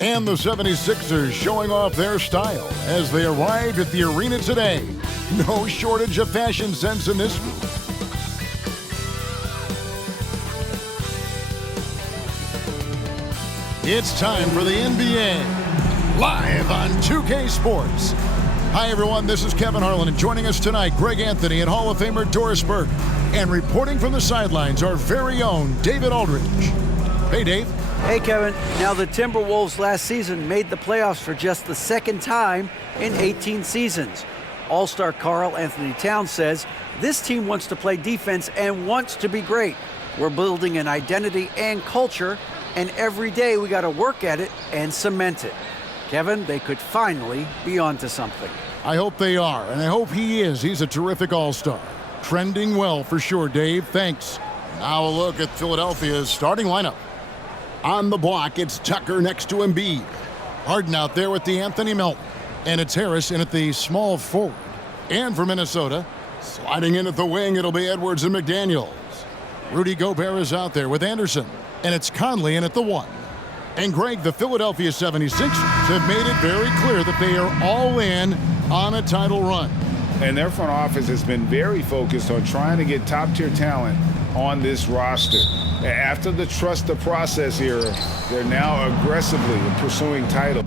And the 76ers showing off their style as they arrived at the arena today. No shortage of fashion sense in this group. It's time for the NBA, live on 2K Sports. Hi, everyone. This is Kevin Harlan, and joining us tonight, Greg Anthony and Hall of Famer Doris Burke. And reporting from the sidelines, our very own David Aldridge. Hey, Dave. Hey, Kevin. Now, the Timberwolves last season made the playoffs for just the second time in 18 seasons. All-star Karl Anthony Towns says this team wants to play defense and wants to be great. We're building an identity and culture, and every day we got to work at it and cement it. Kevin, they could finally be onto something. I hope they are, and I hope he is. He's a terrific all-star. Trending well for sure, Dave. Thanks. Now a look at Philadelphia's starting lineup. On the block, it's Tucker next to Embiid. Harden out there with the Anthony Melton. And it's Harris in at the small forward. And for Minnesota, sliding in at the wing, it'll be Edwards and McDaniels. Rudy Gobert is out there with Anderson. And it's Conley in at the 1. And Greg, the Philadelphia 76ers have made it very clear that they are all in on a title run. And their front office has been very focused on trying to get top-tier talent on this roster. After the trust the process era, they're now aggressively pursuing title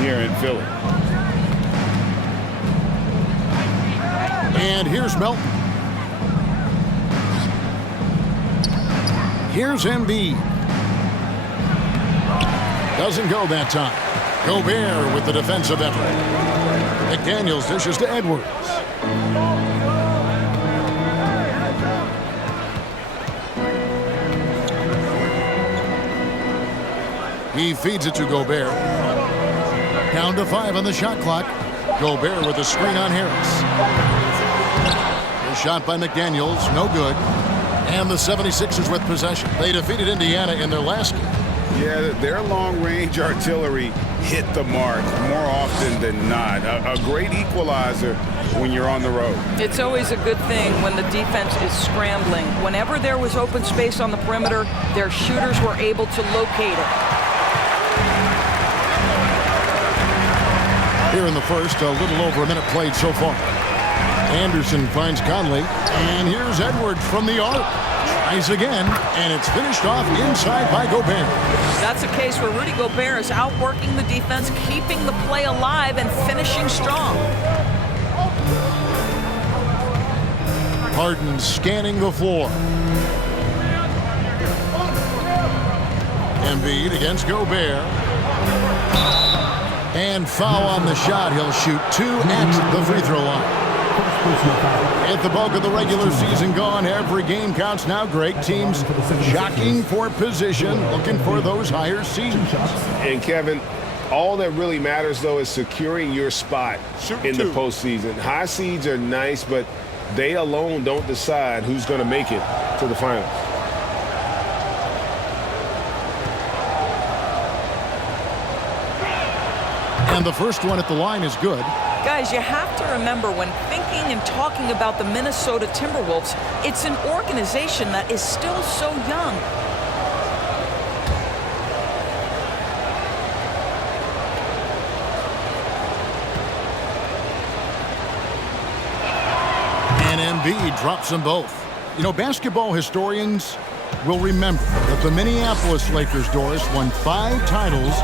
here in Philly. And here's Melton. Here's Embiid. Doesn't go that time. Gobert with the defensive effort. McDaniels dishes to Edwards. He feeds it to Gobert. Down to 5 on the shot clock. Gobert with a screen on Harris. A shot by McDaniels, no good. And the 76ers with possession. They defeated Indiana in their last game. Yeah, their long-range artillery hit the mark more often than not. A great equalizer when you're on the road. It's always a good thing when the defense is scrambling. Whenever there was open space on the perimeter, their shooters were able to locate it. Here in the first, a little over a minute played so far. Anderson finds Conley, and here's Edwards from the arc. Tries again, and it's finished off inside by Gobert. That's a case where Rudy Gobert is outworking the defense, keeping the play alive, and finishing strong. Harden scanning the floor. Embiid against Gobert. And foul on the shot. He'll shoot 2 at the free throw line. At the bulk of the regular season gone, every game counts now, Greg. Teams jockeying for position, looking for those higher seeds. And Kevin, all that really matters, though, is securing your spot in the postseason. High seeds are nice, but they alone don't decide who's going to make it to the finals. And the first one at the line is good. Guys, you have to remember when thinking and talking about the Minnesota Timberwolves, it's an organization that is still so young. And Embiid drops them both. You know, basketball historians will remember that the Minneapolis Lakers, Doris, won 5 titles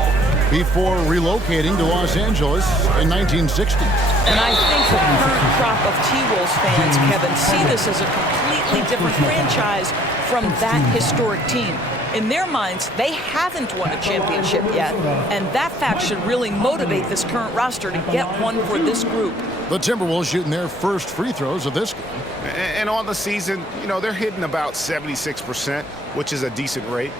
before relocating to Los Angeles in 1960. And I think the current crop of T-Wolves fans, Kevin, see this as a completely different franchise from that historic team. In their minds, they haven't won a championship yet, and that fact should really motivate this current roster to get one for this group. The Timberwolves shooting their first free throws of this game. And on the season, you know, they're hitting about 76%, which is a decent rate.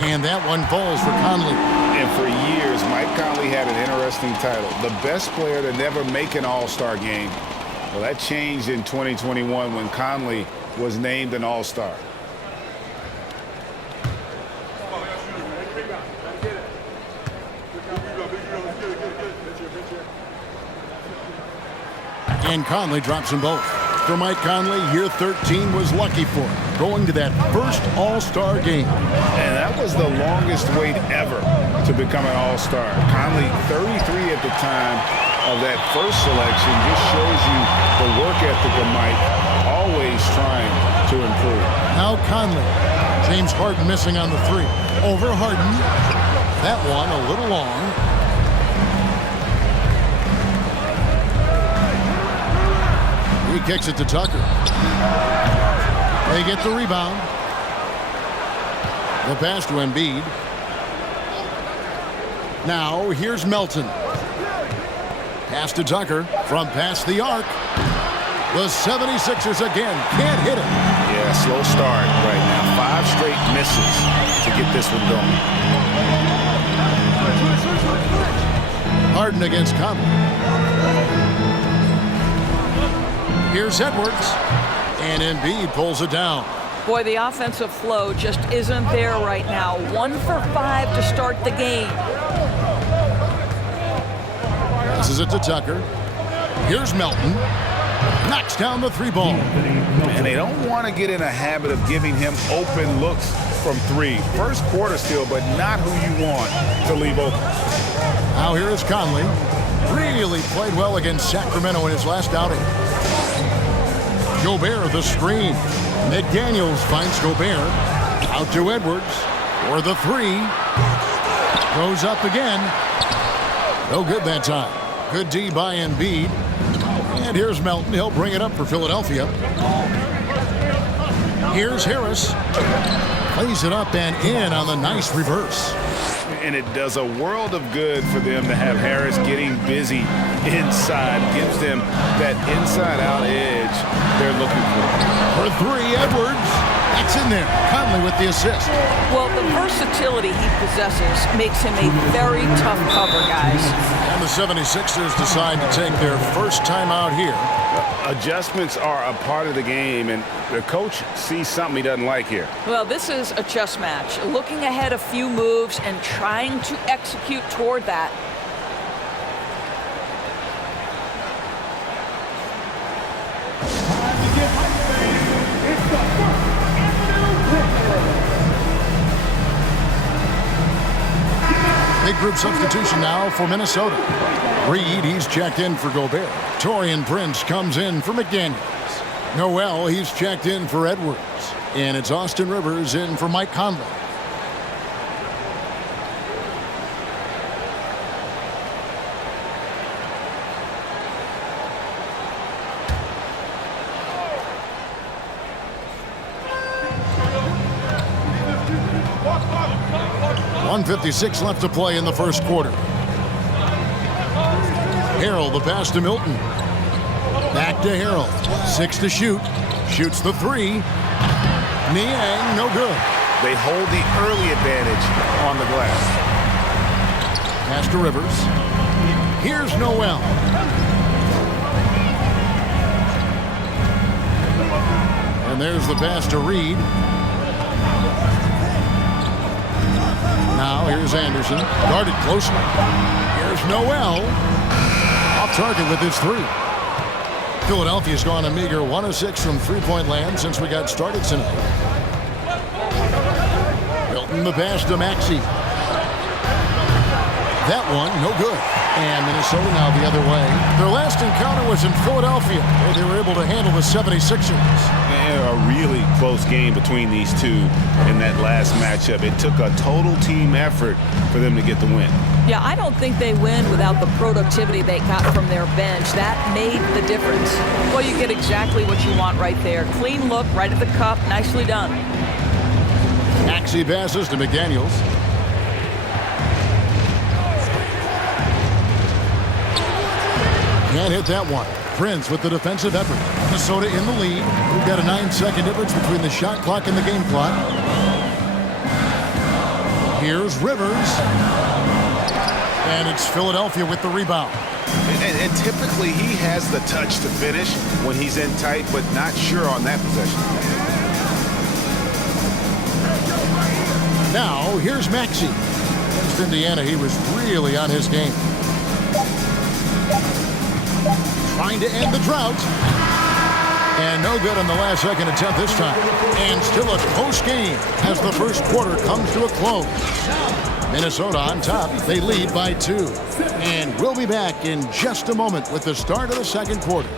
And that one falls for Conley. And for years, Mike Conley had an interesting title. The best player to never make an All-Star game. Well, that changed in 2021 when Conley was named an All-Star. And Conley drops them both. For Mike Conley, year 13 was lucky for him, going to that first All-Star game. And that was the longest wait ever to become an All-Star. Conley, 33 at the time of that first selection, just shows you the work ethic of Mike, always trying to improve. Now Conley. James Harden missing on the three. Over Harden. That one a little long. He kicks it to Tucker. They get the rebound. The pass to Embiid. Now here's Melton. Pass to Tucker from past the arc. The 76ers again can't hit it. Yeah, slow start right now. 5 straight misses to get this one going. Harden against Conley. Here's Edwards. And Embiid pulls it down. Boy, the offensive flow just isn't there right now. 1 for 5 to start the game. Passes it to Tucker. Here's Melton. Knocks down the 3 ball. And they don't want to get in a habit of giving him open looks from 3. First quarter still, but not who you want to leave open. Now here is Conley. Really played well against Sacramento in his last outing. Gobert the screen. McDaniels finds Gobert. Out to Edwards. For the 3. Goes up again. No good that time. Good D by Embiid. And here's Melton. He'll bring it up for Philadelphia. Here's Harris. Plays it up and in on the nice reverse. And it does a world of good for them to have Harris getting busy inside. Gives them that inside-out edge they're looking for. For 3, Edwards. That's in there. Conley with the assist. Well, the versatility he possesses makes him a very tough cover, guys. And the 76ers decide to take their first time out here. Adjustments are a part of the game, and the coach sees something he doesn't like here. Well, this is a chess match. Looking ahead a few moves and trying to execute toward that. Big group substitution now for Minnesota. Reed, he's checked in for Gobert. Taurean Prince comes in for McDaniels. Noel, he's checked in for Edwards. And it's Austin Rivers in for Mike Conley. .156 left to play in the first quarter. Harrell, the pass to Milton. Back to Harrell. 6 to shoot. Shoots the 3. Niang, no good. They hold the early advantage on the glass. Pass to Rivers. Here's Noel. And there's the pass to Reed. Now here's Anderson. Guarded closely. Here's Noel. Off target with his 3. Philadelphia's gone a meager 1 of 6 from three-point land since we got started tonight. Milton the pass to Maxey. That one, no good. And Minnesota now the other way. Their last encounter was in Philadelphia, where they were able to handle the 76ers. And a really close game between these two in that last matchup. It took a total team effort for them to get the win. Yeah, I don't think they win without the productivity they got from their bench. That made the difference. Well, you get exactly what you want right there. Clean look, right at the cup. Nicely done. Maxey passes to McDaniels. Can't hit that one. Prince with the defensive effort. Minnesota in the lead. We've got a 9-second difference between the shot clock and the game clock. Here's Rivers. And it's Philadelphia with the rebound. And typically he has the touch to finish when he's in tight, but not sure on that possession. Now, here's Maxey. Against Indiana, he was really on his game. Trying to end the drought. And no good on the last second attempt this time. And still a close game as the first quarter comes to a close. Minnesota on top. They lead by 2. And we'll be back in just a moment with the start of the second quarter.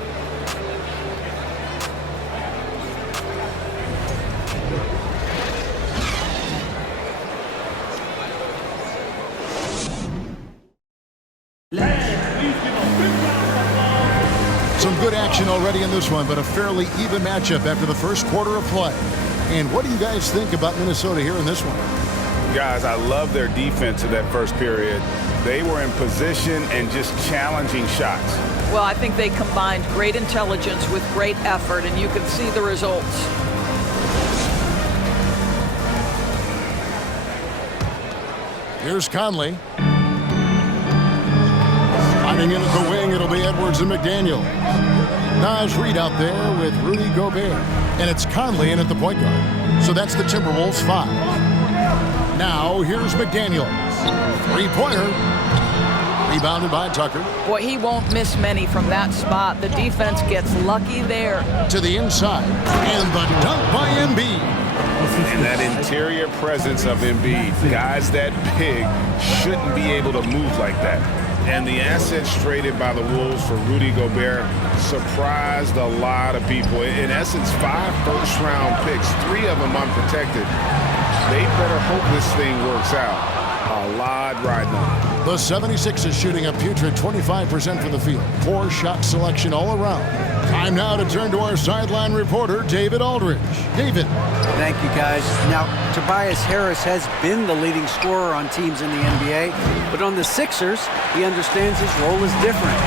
Some good action already in this one, but a fairly even matchup after the first quarter of play. And what do you guys think about Minnesota here in this one? Guys, I love their defense in that first period. They were in position and just challenging shots. Well, I think they combined great intelligence with great effort, and you can see the results. Here's Conley. Sliding in at the wing, it'll be Edwards and McDaniel. Nice read out there with Rudy Gobert. And it's Conley in at the point guard. So that's the Timberwolves 5. Now here's McDaniel. Three-pointer. Rebounded by Tucker. Boy, he won't miss many from that spot. The defense gets lucky there. To the inside. And the dunk by Embiid. And that interior presence of Embiid. Guys that big shouldn't be able to move like that. And the assets traded by the Wolves for Rudy Gobert surprised a lot of people. In essence, 5 first-round picks, 3 of them unprotected. They better hope this thing works out. A lot riding on. The 76ers shooting a putrid 25% from the field. Poor shot selection all around. Time now to turn to our sideline reporter, David Aldridge. David. Thank you, guys. Now, Tobias Harris has been the leading scorer on teams in the NBA, but on the Sixers, he understands his role is different.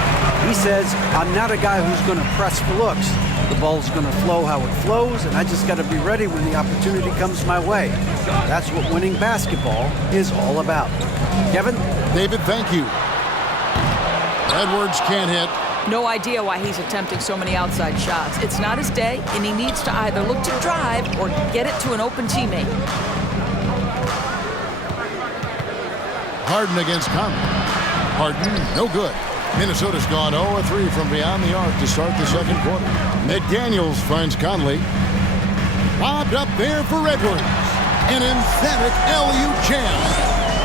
He says, I'm not a guy who's going to press for looks. The ball's going to flow how it flows, and I just got to be ready when the opportunity comes my way. That's what winning basketball is all about. Kevin? David, thank you. Edwards can't hit. No idea why he's attempting so many outside shots. It's not his day, and he needs to either look to drive or get it to an open teammate. Harden against Conley. Harden, no good. Minnesota's gone 0-3 from beyond the arc to start the second quarter. McDaniels finds Conley. Lobbed up there for Edwards. An emphatic LU jam.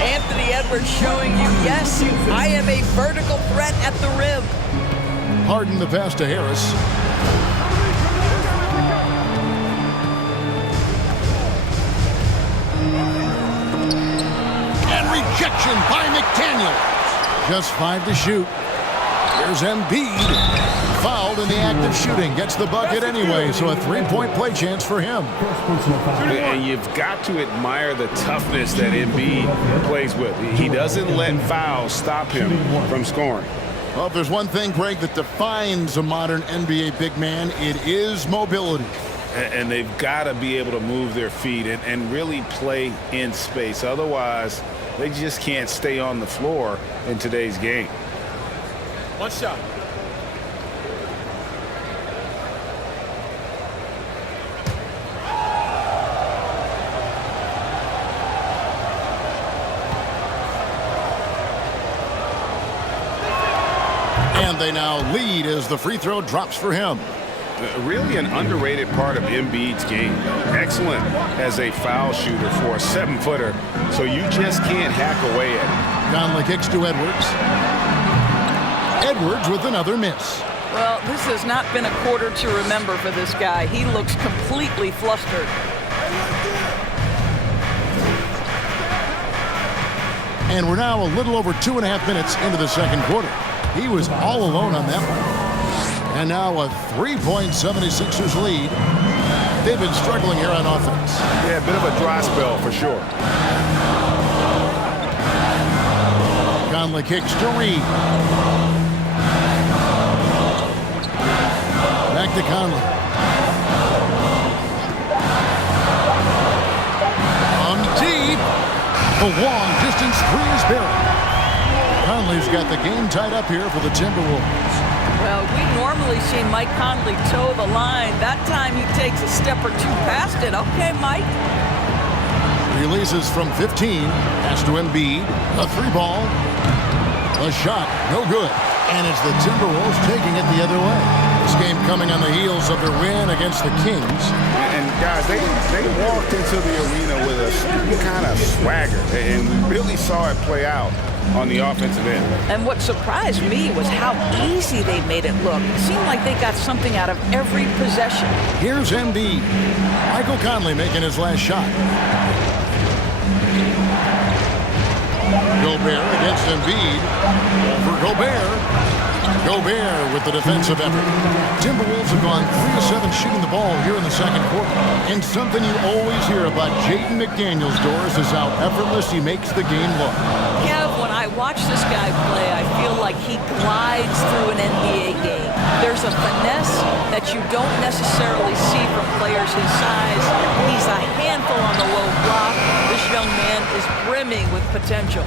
Anthony Edwards showing you, yes, I am a vertical threat at the rim. Harden the pass to Harris. And rejection by McDaniel. Just 5 to shoot. Here's Embiid. Fouled in the act of shooting. Gets the bucket anyway, so a 3-point play chance for him. And you've got to admire the toughness that Embiid plays with. He doesn't let fouls stop him from scoring. Well, if there's one thing, Greg, that defines a modern NBA big man, it is mobility. And they've got to be able to move their feet and really play in space. Otherwise, they just can't stay on the floor in today's game. One shot. And they now lead as the free throw drops for him. Really an underrated part of Embiid's game. Excellent as a foul shooter for a 7-footer, so you just can't hack away at it. Conley kicks to Edwards. Edwards with another miss. Well, this has not been a quarter to remember for this guy. He looks completely flustered. And we're now a little over 2.5 minutes into the second quarter. He was all alone on that one. And now a 3-point 76ers lead. They've been struggling here on offense. Yeah, a bit of a dry spell for sure. Conley kicks to Reed. Back to Conley. From deep. The long distance three is buried. Conley's got the game tied up here for the Timberwolves. Well, we normally see Mike Conley toe the line. That time he takes a step or two past it. Okay, Mike. Releases from 15. Pass to Embiid. A 3-ball. A shot. No good. And it's the Timberwolves taking it the other way. This game coming on the heels of their win against the Kings. And guys, they walked into the arena with a certain kind of swagger, and we really saw it play out on the offensive end. And what surprised me was how easy they made it look. It seemed like they got something out of every possession. Here's Embiid. Michael Conley making his last shot. Gobert against Embiid. Over Gobert. Gobert with the defensive effort. Timberwolves have gone 3 of 7 shooting the ball here in the second quarter. And something you always hear about Jaden McDaniels, Doris, is how effortless he makes the game look. Kev, when I watch this guy play, I feel like he glides through an NBA game. There's a finesse that you don't necessarily see from players his size. He's a handful on the low block. This young man is brimming with potential.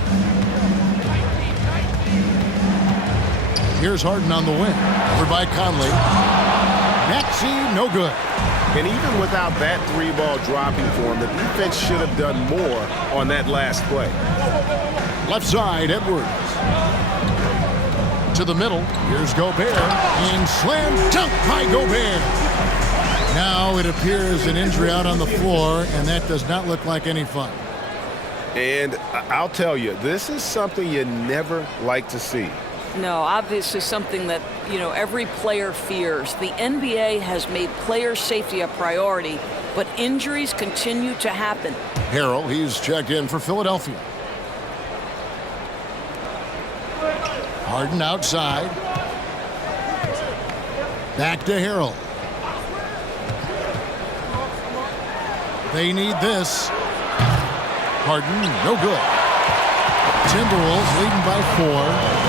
Here's Harden on the wing. Over by Conley. Maxey, no good. And even without that 3-ball dropping for him, the defense should have done more on that last play. Left side, Edwards. To the middle. Here's Gobert. And slam dunk by Gobert. Now it appears an injury out on the floor, and that does not look like any fun. And I'll tell you, this is something you never like to see. No, obviously something that, every player fears. The NBA has made player safety a priority, but injuries continue to happen. Harrell, he's checked in for Philadelphia. Harden outside. Back to Harrell. They need this. Harden, no good. Timberwolves leading by 4.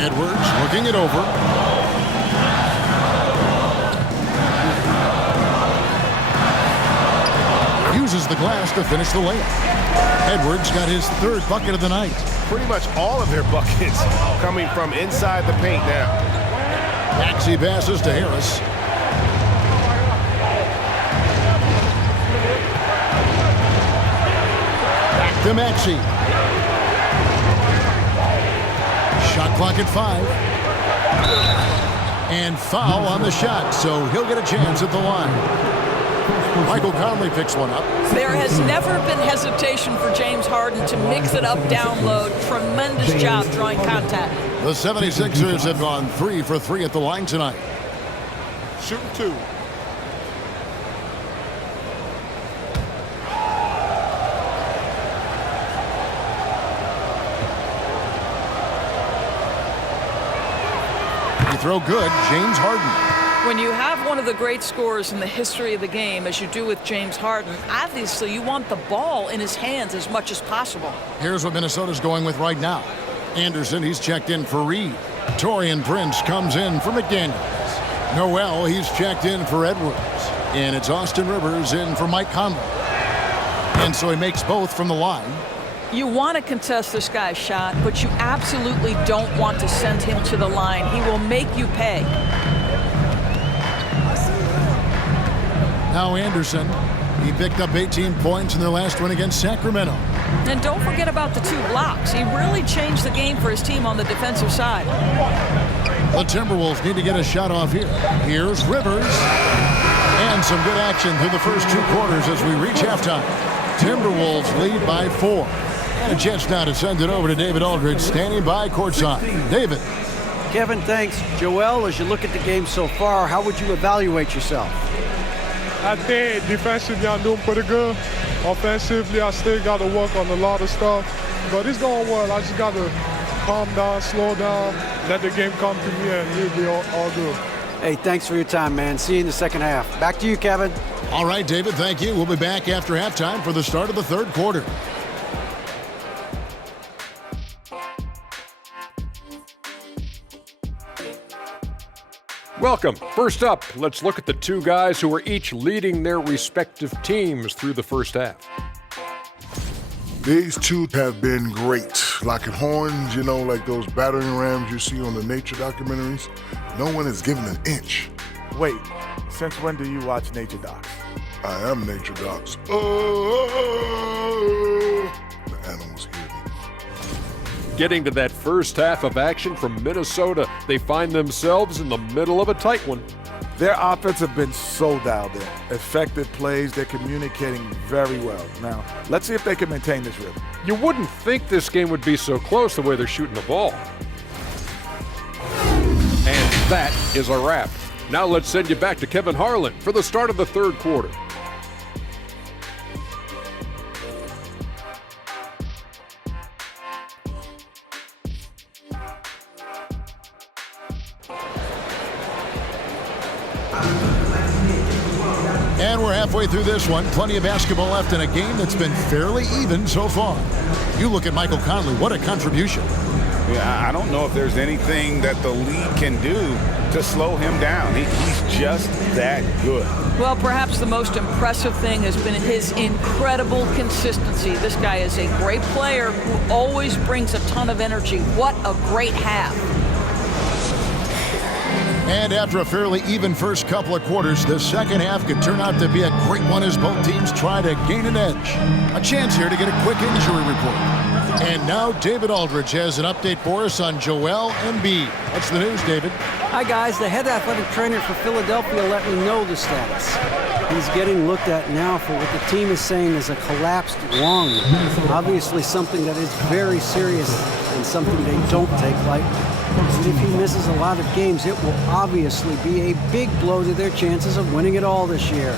Edwards looking it over. Uses the glass to finish the layup. Edwards got his 3rd bucket of the night. Pretty much all of their buckets coming from inside the paint now. Maxey passes to Harris. Back to Maxey. Shot clock at 5. And foul on the shot, so he'll get a chance at the line. Michael Conley picks one up. There has never been hesitation for James Harden to mix it up down low. Tremendous job drawing contact. The 76ers have gone 3 for 3 at the line tonight. Shooting 2. Throw good, James Harden. When you have one of the great scorers in the history of the game, as you do with James Harden, obviously you want the ball in his hands as much as possible. Here's what Minnesota's going with right now. Anderson, he's checked in for Reed. Taurean Prince comes in for McDaniels. Noel, he's checked in for Edwards. And it's Austin Rivers in for Mike Conley. And so he makes both from the line. You want to contest this guy's shot, but you absolutely don't want to send him to the line. He will make you pay. Now Anderson, he picked up 18 points in their last win against Sacramento. And don't forget about the 2 blocks. He really changed the game for his team on the defensive side. The Timberwolves need to get a shot off here. Here's Rivers. And some good action through the first 2 quarters as we reach halftime. Timberwolves lead by 4. And a chance now to send it over to David Aldridge, standing by courtside. David. Kevin, thanks. Joel, as you look at the game so far, how would you evaluate yourself? I think defensively I'm doing pretty good. Offensively, I still got to work on a lot of stuff. But it's going well. I just got to calm down, slow down, let the game come to me, and we'll be all good. Hey, thanks for your time, man. See you in the second half. Back to you, Kevin. All right, David, thank you. We'll be back after halftime for the start of the 3rd quarter. Welcome. First up, let's look at the 2 guys who are each leading their respective teams through the first half. These 2 have been great. Locking horns, like those battering rams you see on the nature documentaries. No one is given an inch. Wait, since when do you watch nature docs? I am nature docs. The animals hear me. Getting to that first half of action from Minnesota, they find themselves in the middle of a tight one. Their offense have been so dialed in. Effective plays, they're communicating very well. Now, let's see if they can maintain this rhythm. You wouldn't think this game would be so close the way they're shooting the ball. And that is a wrap. Now let's send you back to Kevin Harlan for the start of the third quarter. And we're halfway through this one. Plenty of basketball left in a game that's been fairly even so far. You look at Michael Conley. What a contribution. Yeah, I don't know if there's anything that the league can do to slow him down. He's just that good. Well, perhaps the most impressive thing has been his incredible consistency. This guy is a great player who always brings a ton of energy. What a great half. And after a fairly even first couple of quarters, the second half could turn out to be a great one as both teams try to gain an edge. A chance here to get a quick injury report. And now David Aldridge has an update for us on Joel Embiid. What's the news, David? Hi, guys. The head athletic trainer for Philadelphia let me know the status. He's getting looked at now for what the team is saying is a collapsed lung. Obviously something that is very serious and something they don't take lightly. And if he misses a lot of games, it will obviously be a big blow to their chances of winning it all this year.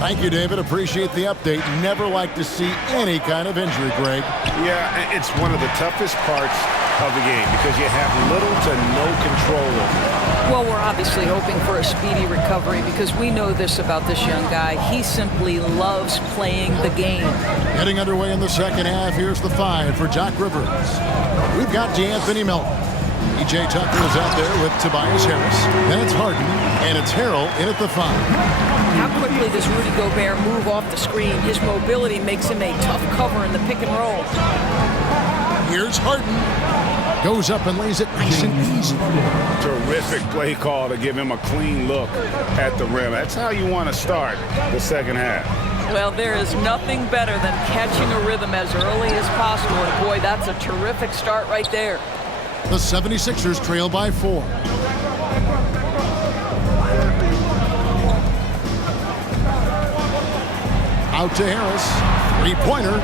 Thank you, David. Appreciate the update. Never like to see any kind of injury, Greg. Yeah, it's one of the toughest parts of the game because you have little to no control over it. Well, we're obviously hoping for a speedy recovery because we know this about this young guy. He simply loves playing the game. Getting underway in the second half. Here's the 5 for Doc Rivers. We've got DeAnthony Melton. E.J. Tucker is out there with Tobias Harris. Then it's Harden, and it's Harrell in at the 5. How quickly does Rudy Gobert move off the screen? His mobility makes him a tough cover in the pick and roll. Here's Harden. Goes up and lays it nice and easy. Terrific play call to give him a clean look at the rim. That's how you want to start the second half. Well, there is nothing better than catching a rhythm as early as possible. And boy, that's a terrific start right there. The 76ers trail by 4. Out to Harris. Three-pointer.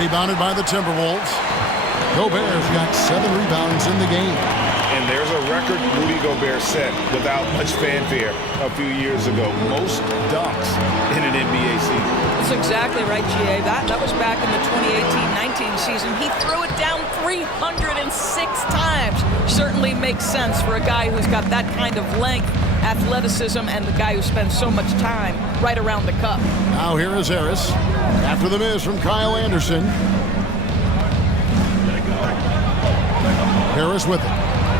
Rebounded by the Timberwolves. Gobert's got 7 rebounds in the game. And there's a record Rudy Gobert set without much fanfare a few years ago. Most dunks in an NBA season. That's exactly right, G.A. That was back in the 2018-19 season. He threw it down 306 times. Certainly makes sense for a guy who's got that kind of length, athleticism, and the guy who spends so much time right around the cup. Now here is Harris. After the miss from Kyle Anderson. Harris with it.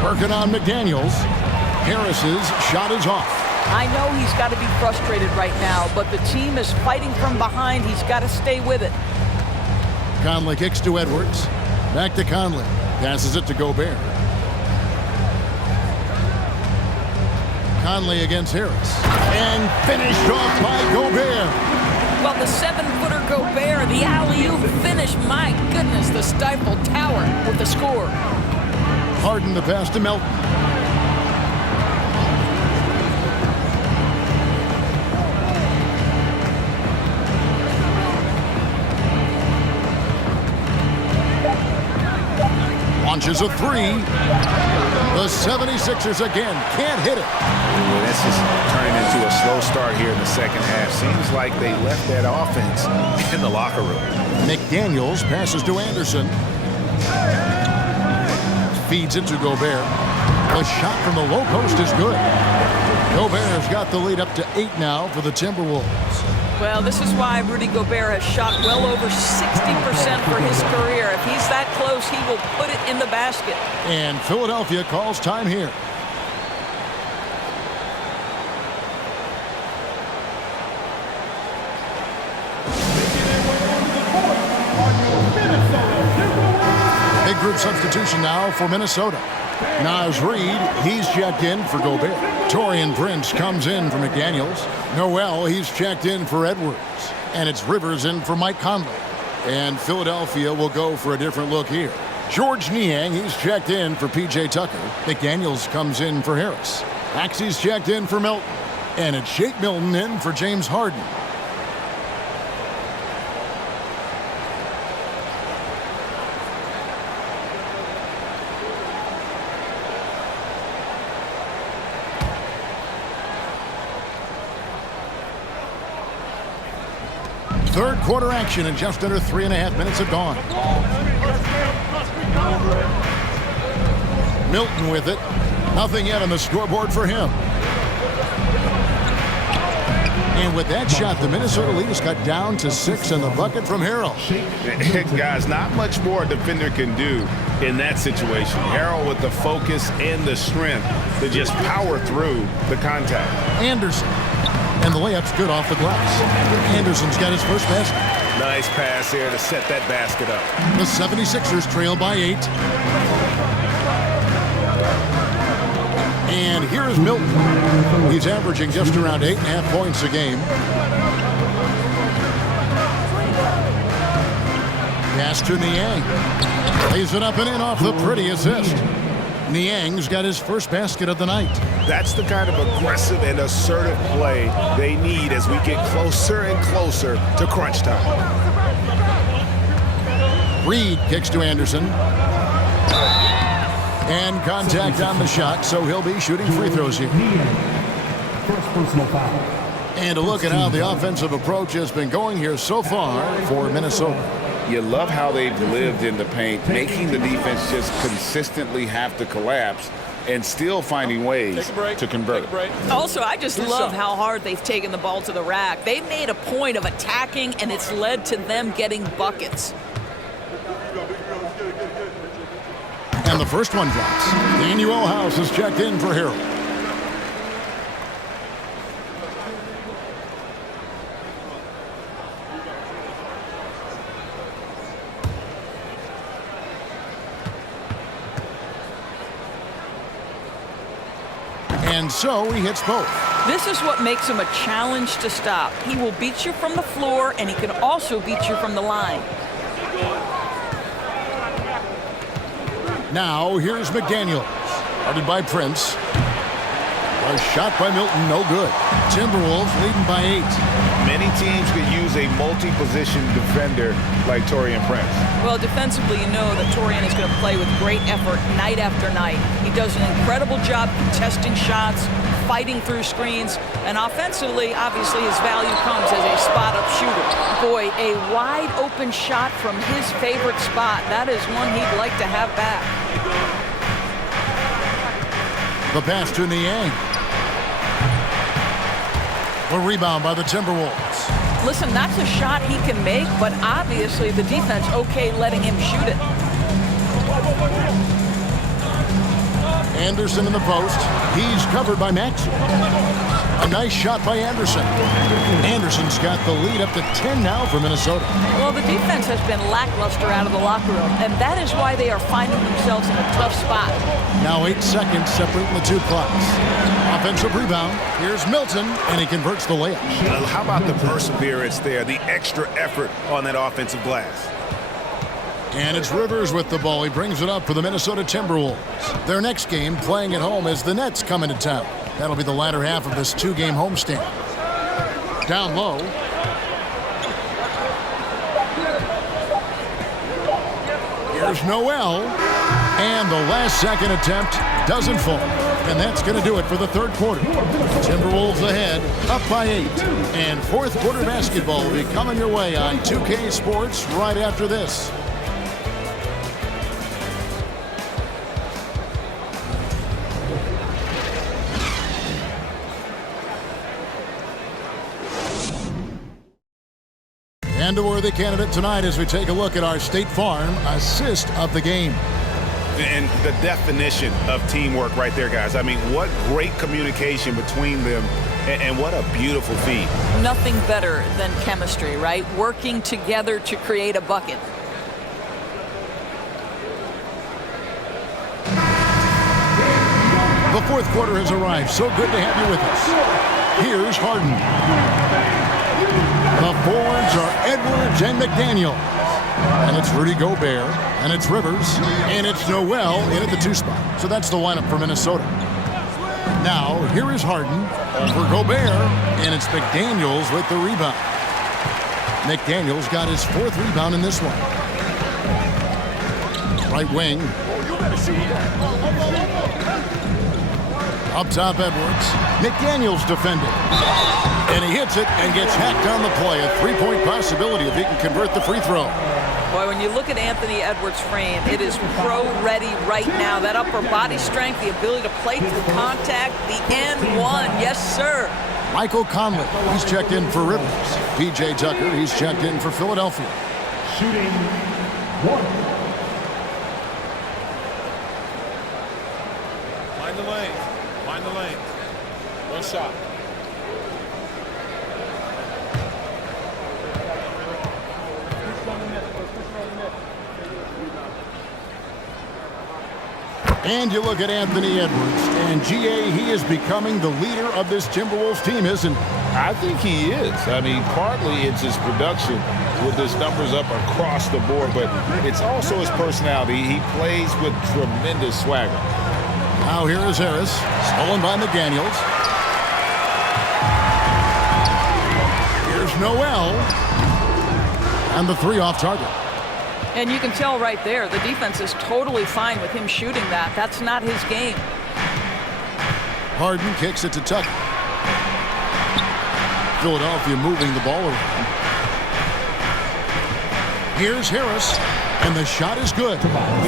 Working on McDaniels. Harris's shot is off. I know he's got to be frustrated right now, but the team is fighting from behind. He's got to stay with it. Conley kicks to Edwards. Back to Conley. Passes it to Gobert. Conley against Harris. And finished off by Gobert. Well, the 7-footer Gobert, the alley-oop finish. My goodness, the stifled tower with the score. Harden the pass to Melton. Launches a 3. The 76ers again can't hit it. Well, this is turning into a slow start here in the second half. Seems like they left that offense in the locker room. McDaniels passes to Anderson. Feeds it to Gobert. The shot from the low post is good. Gobert's got the lead up to 8 now for the Timberwolves. Well, this is why Rudy Gobert has shot well over 60% for his career. If he's that close, he will put it in the basket. And Philadelphia calls time here. Big group substitution now for Minnesota. Naz Reid, he's checked in for Gobert. Taurean Prince comes in for McDaniels. Noel, he's checked in for Edwards. And it's Rivers in for Mike Conley. And Philadelphia will go for a different look here. George Niang, he's checked in for P.J. Tucker. McDaniels comes in for Harris. Maxey's checked in for Milton. And it's Shake Milton in for James Harden. Third quarter action and just under 3.5 minutes have gone. Milton with it. Nothing yet on the scoreboard for him. And with that shot, the Minnesota lead is cut down to 6 in the bucket from Harrell. Guys, not much more a defender can do in that situation. Harrell with the focus and the strength to just power through the contact. Anderson. And the layup's good off the glass. Anderson's got his first basket. Nice pass there to set that basket up. The 76ers trail by 8. And here's Milton. He's averaging just around 8.5 points a game. Pass to Niang. Lays it up and in off the pretty assist. Niang's got his first basket of the night. That's the kind of aggressive and assertive play they need as we get closer and closer to crunch time. Reed kicks to Anderson. And contact on the shot, so he'll be shooting free throws here. First personal foul. And a look at how the offensive approach has been going here so far for Minnesota. You love how they've lived in the paint, making the defense just consistently have to collapse and still finding ways to convert. Also, I just love how hard they've taken the ball to the rack. They've made a point of attacking, and it's led to them getting buckets. And the first one drops. Daniel House is checked in for Harrell. And so he hits both. This is what makes him a challenge to stop. He will beat you from the floor, and he can also beat you from the line. Now here's McDaniels. Guarded by Prince. A shot by Milton, no good. Timberwolves leading by 8. Many teams could use a multi-position defender like Taurean Prince. Well, defensively, you know that Taurean is going to play with great effort night after night. He does an incredible job contesting shots, fighting through screens, and offensively, obviously, his value comes as a spot-up shooter. Boy, a wide-open shot from his favorite spot. That is one he'd like to have back. The pass to Niang. The rebound by the Timberwolves. Listen, that's a shot he can make, but obviously the defense okay letting him shoot it. Anderson in the post. He's covered by Maxey. A nice shot by Anderson. Anderson's got the lead up to 10 now for Minnesota. Well, the defense has been lackluster out of the locker room, and that is why they are finding themselves in a tough spot. Now 8 seconds separating the two clocks. Offensive rebound. Here's Milton, and he converts the layup. How about the perseverance there, the extra effort on that offensive glass? And it's Rivers with the ball. He brings it up for the Minnesota Timberwolves. Their next game, playing at home, as the Nets come into town. That'll be the latter half of this 2-game homestand. Down low. Here's Noel. And the last second attempt doesn't fall. And that's going to do it for the third quarter. Timberwolves ahead, up by 8. And fourth quarter basketball will be coming your way on 2K Sports right after this. And a worthy candidate tonight as we take a look at our State Farm assist of the game. And the definition of teamwork right there, guys. I mean, what great communication between them, and what a beautiful feat. Nothing better than chemistry, right? Working together to create a bucket. The fourth quarter has arrived. So good to have you with us. Here's Harden. The forwards are Edwards and McDaniel. And it's Rudy Gobert, and it's Rivers, and it's Noel in at the 2 spot. So that's the lineup for Minnesota. Now, here is Harden over Gobert, and it's McDaniels with the rebound. McDaniels got his 4th rebound in this one. Right wing. Up top, Edwards. McDaniels defending. And he hits it and gets hacked on the play. A 3-point possibility if he can convert the free throw. Boy, when you look at Anthony Edwards' frame, it is pro-ready right now. That upper body strength, the ability to play through contact, the N1. Yes, sir. Michael Conley, he's checked in for Rivers. P.J. Tucker, he's checked in for Philadelphia. Shooting 1. Find the lane. Find the lane. One shot. And you look at Anthony Edwards, and G.A., he is becoming the leader of this Timberwolves team, isn't he? I think he is. I mean, partly it's his production with his numbers up across the board, but it's also his personality. He plays with tremendous swagger. Now here is Harris, stolen by McDaniels. Here's Noel, and the 3 off target. And you can tell right there, the defense is totally fine with him shooting that. That's not his game. Harden kicks it to Tucker. Philadelphia moving the ball around. Here's Harris, and the shot is good.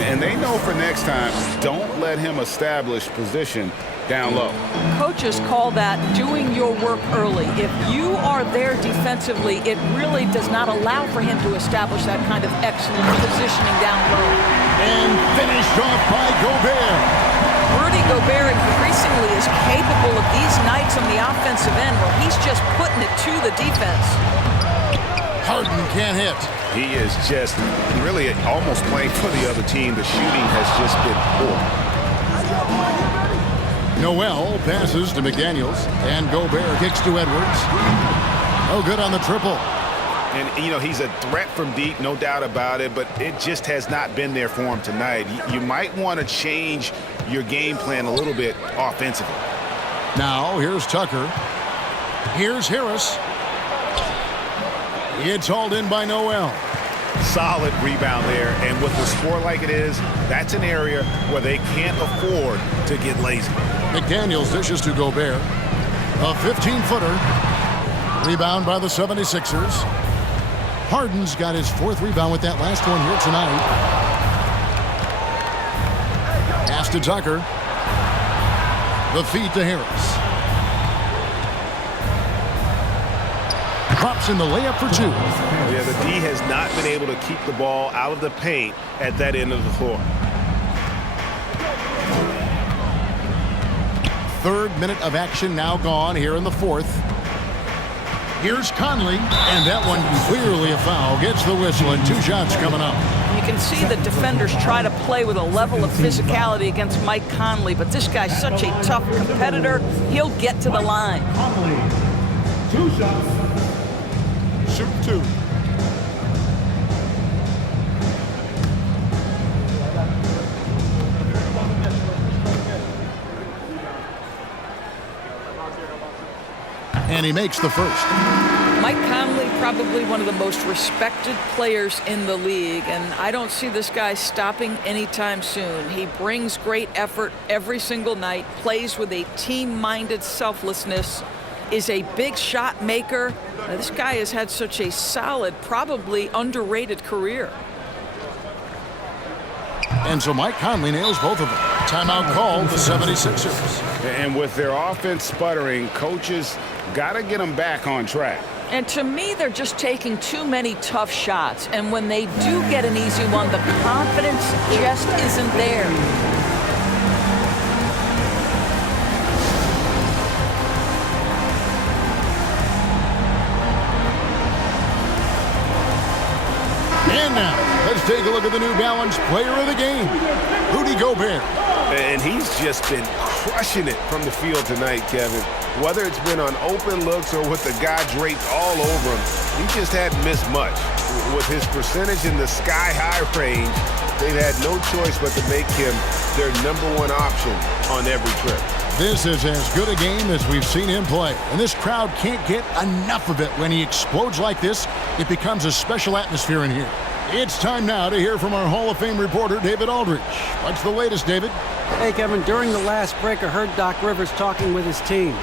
And they know for next time, don't let him establish position down low. Coaches call that doing your work early. If you are there defensively, it really does not allow for him to establish that kind of excellent positioning down low. And finished off by Gobert. Rudy Gobert increasingly is capable of these nights on the offensive end where he's just putting it to the defense. Harden can't hit. He is just really almost playing for the other team. The shooting has just been poor. Noel passes to McDaniels, and Gobert kicks to Edwards. Oh, good on the triple. And, you know, he's a threat from deep, no doubt about it, but it just has not been there for him tonight. You might want to change your game plan a little bit offensively. Now, here's Tucker. Here's Harris. It's hauled in by Noel. Solid rebound there, and with the score like it is, that's an area where they can't afford to get lazy. McDaniels dishes to Gobert. A 15-footer. Rebound by the 76ers. Harden's got his 4th rebound with that last one here tonight. Pass to Tucker. The feed to Harris. Drops in the layup for 2. Yeah, the D has not been able to keep the ball out of the paint at that end of the floor. 3rd minute of action now gone here in the 4th. Here's Conley, and that one clearly a foul. Gets the whistle, and 2 shots coming up. You can see the defenders try to play with a level of physicality against Mike Conley, but this guy's such a tough competitor. He'll get to the line. Conley, 2 shots. Shoot 2. And he makes the first. Mike Conley, probably one of the most respected players in the league, and I don't see this guy stopping anytime soon. He brings great effort every single night, plays with a team-minded selflessness, is a big shot maker. This guy has had such a solid, probably underrated career. And so Mike Conley nails both of them. Timeout called the 76ers. And with their offense sputtering, coaches got to get them back on track. And to me, they're just taking too many tough shots. And when they do get an easy one, the confidence just isn't there. And now, let's take a look at the New Balance player of the game, Rudy Gobert. And he's just been crushing it from the field tonight, Kevin. Whether it's been on open looks or with the guy draped all over him, he just hadn't missed much. with his percentage in the sky-high range, they've had no choice but to make him their #1 option on every trip. This is as good a game as we've seen him play, and this crowd can't get enough of it. When he explodes like this, it becomes a special atmosphere in here. It's time now to hear from our Hall of Fame reporter, David Aldridge. What's the latest, David? Hey, Kevin, during the last break, I heard Doc Rivers talking with his team.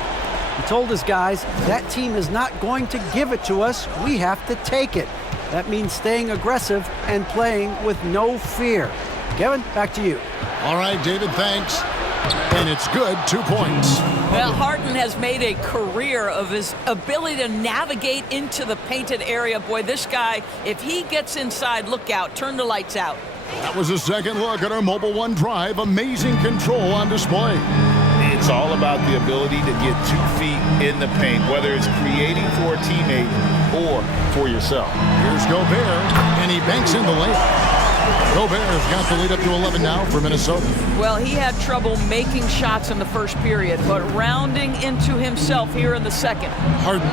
He told his guys, that team is not going to give it to us. We have to take it. That means staying aggressive and playing with no fear. Kevin, back to you. All right, David, thanks. And it's good, 2 points. Well, Harden has made a career of his ability to navigate into the painted area. Boy, this guy, if he gets inside, look out, turn the lights out. That was a second look at our Mobile One drive. Amazing control on display. It's all about the ability to get 2 feet in the paint, whether it's creating for a teammate or for yourself. Here's Gobert, and he banks in the layup. Gobert has got the lead up to 11 now for Minnesota. Well, he had trouble making shots in the first period, but rounding into himself here in the second. Harden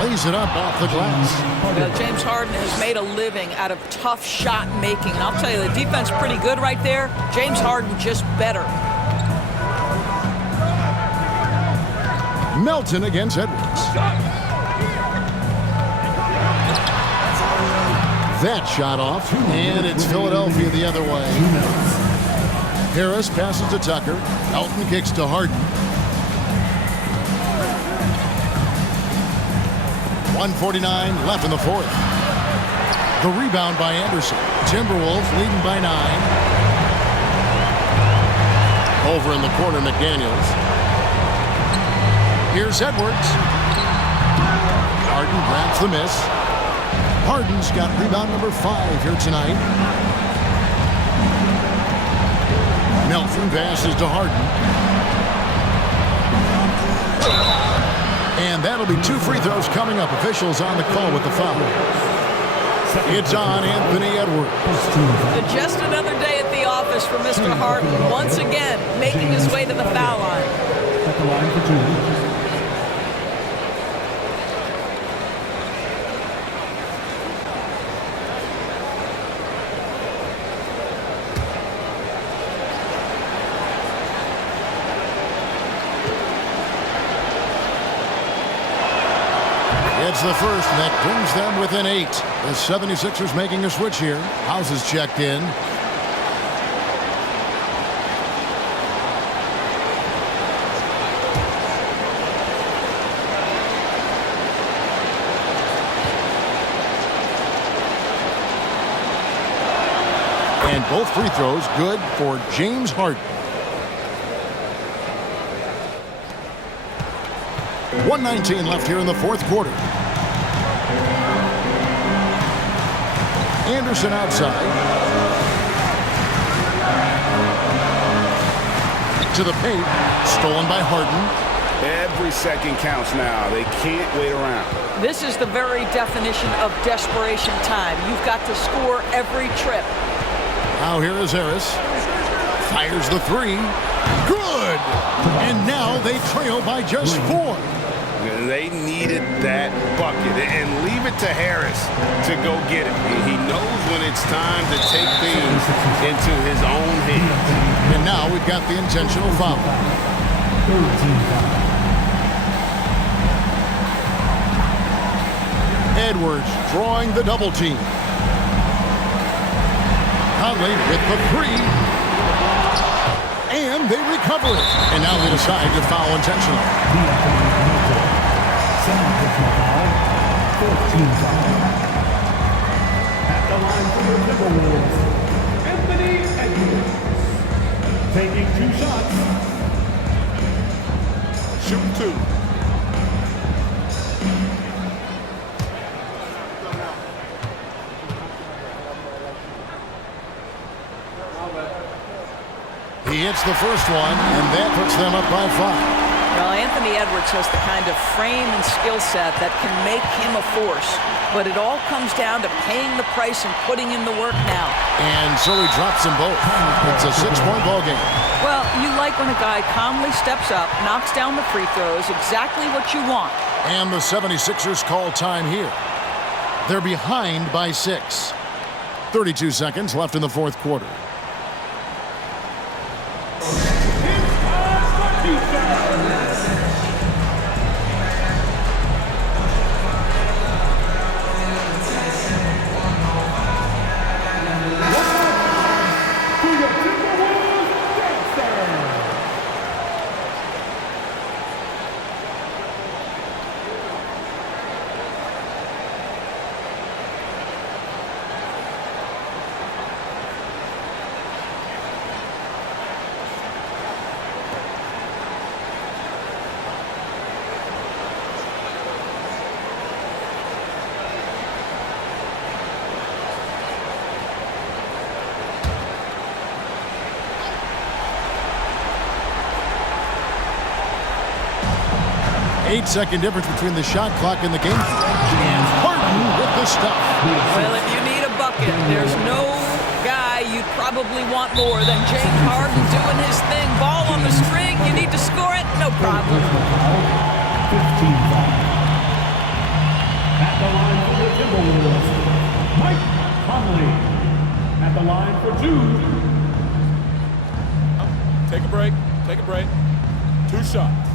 lays it up off the glass. James Harden has made a living out of tough shot making. I'll tell you, the defense pretty good right there. James Harden just better. Melton against Edwards. That shot off, and it's Philadelphia the other way. Harris passes to Tucker. Melton kicks to Harden. 1:49 left in the fourth. The rebound by Anderson. Timberwolves leading by 9. Over in the corner, McDaniels. Here's Edwards. Harden grabs the miss. Harden's got rebound number 5 here tonight. Melton passes to Harden. And that'll be 2 free throws coming up. Officials on the call with the foul. It's on Anthony Edwards. Just another day at the office for Mr. Harden. Once again, making his way to the foul line. At the line for 2. It's the first, and that brings them within 8. The 76ers making a switch here. House is checked in. And both free throws good for James Harden. 1:19 left here in the fourth quarter. Anderson outside. To the paint. Stolen by Harden. Every second counts now. They can't wait around. This is the very definition of desperation time. You've got to score every trip. Now here is Harris. Fires the 3. Good! And now they trail by just 4. They needed that bucket, and leave it to Harris to go get it. He knows when it's time to take things into his own hands. And now we've got the intentional foul. Edwards drawing the double team. Conley with the 3. And they recover it. And now they decide to foul intentionally. 14 foul. At the line for the Timberwolves, Anthony Edwards. Taking 2 shots. Shoot 2. He hits the first one, and that puts them up by 5. Well, Anthony Edwards has the kind of frame and skill set that can make him a force. But it all comes down to paying the price and putting in the work now. And so he drops them both. It's a 6-point ball game. Well, you like when a guy calmly steps up, knocks down the free throws, exactly what you want. And the 76ers call time here. They're behind by 6. 32 seconds left in the fourth quarter. Eight-second difference between the shot clock and the game. And Harden with the stuff. Well, if you need a bucket, there's no guy you'd probably want more than James Harden doing his thing. Ball on the string, you need to score it, no problem. 15 foul. At the line for the Timberwolves, Mike Conley. At the line for 2. Take a break. Take a break. 2 shots.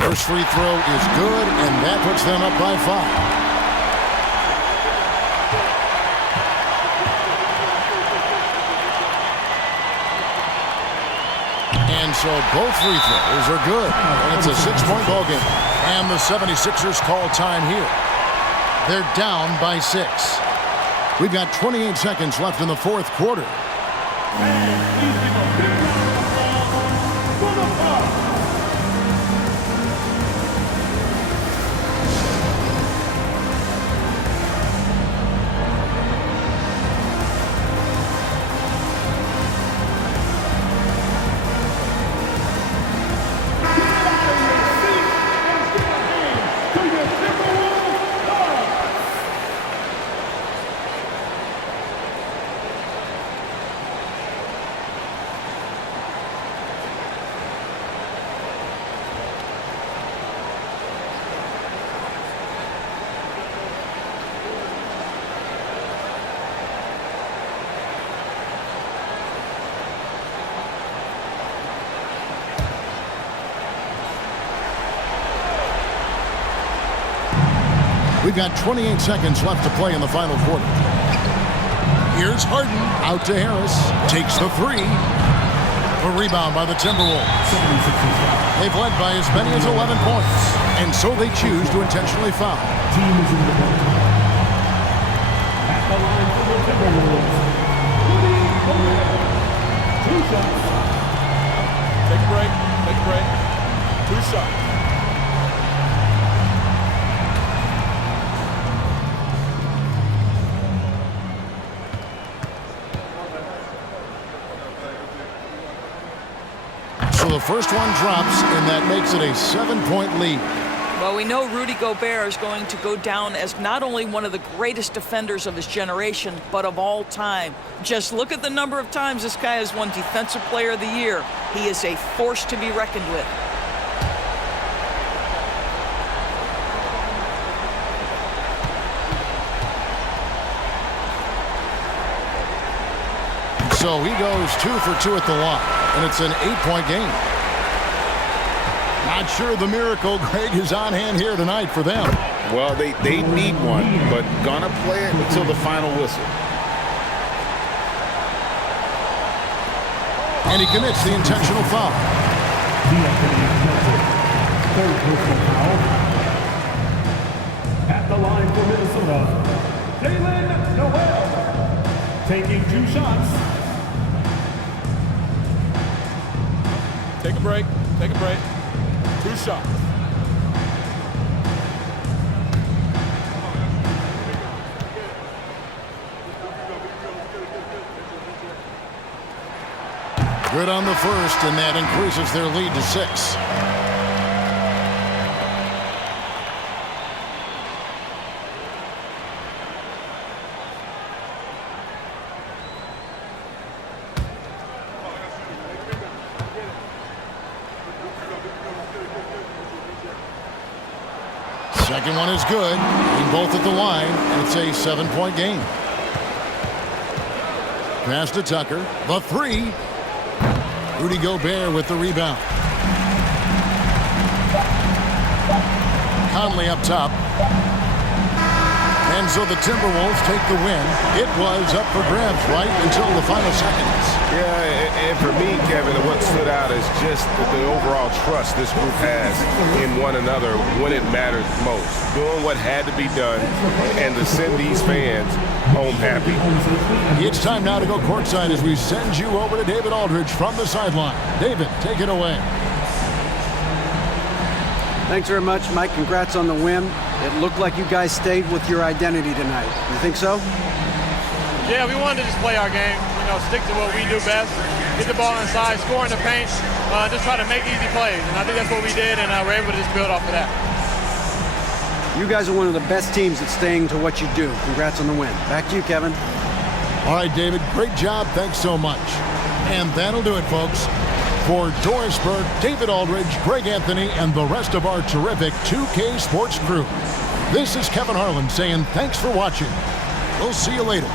First free throw is good, and that puts them up by 5. And so both free throws are good. And it's a 6-point ball game. And the 76ers call time here. They're down by 6. We've got 28 seconds left in the fourth quarter. We've got 28 seconds left to play in the final quarter. Here's Harden, out to Harris, takes the 3. A rebound by the Timberwolves. They've led by as many as 11 points, and so they choose to intentionally foul. Team is in the ball. At the line for the Timberwolves, 2 shots. Take a break. Take a break. 2 shots. So the first one drops, and that makes it a 7-point lead. Well, we know Rudy Gobert is going to go down as not only one of the greatest defenders of his generation, but of all time. Just look at the number of times this guy has won Defensive Player of the Year. He is a force to be reckoned with. So he goes 2 for 2 at the line, and it's an 8-point game. Not sure the miracle, Greg, is on hand here tonight for them. Well, they need one, but gonna play it until the final whistle. And he commits the intentional foul. Third personal foul. At the line for Minnesota, Jalen Noel. Taking 2 shots. Take a break. Take a break. 2 shots. Good on the first, and that increases their lead to 6. Second one is good. They both at the line, and it's a 7-point game. Pass to Tucker. The three. Rudy Gobert with the rebound. Conley up top. And so the Timberwolves take the win. It was up for grabs right until the final seconds. Yeah, and for me, Kevin, what stood out is just the overall trust this group has in one another when it matters most. Doing what had to be done and to send these fans home happy. It's time now to go courtside as we send you over to David Aldridge from the sideline. David, take it away. Thanks very much, Mike. Congrats on the win. It looked like you guys stayed with your identity tonight. You think so? Yeah, we wanted to just play our game, stick to what we do best, get the ball inside, score in the paint, just try to make easy plays. And I think that's what we did, and we're able to just build off of that. You guys are one of the best teams at staying to what you do. Congrats on the win. Back to you, Kevin. All right, David, great job. Thanks so much. And that'll do it, folks. For Doris Burke, David Aldridge, Greg Anthony, and the rest of our terrific 2K Sports crew, this is Kevin Harlan saying thanks for watching. We'll see you later.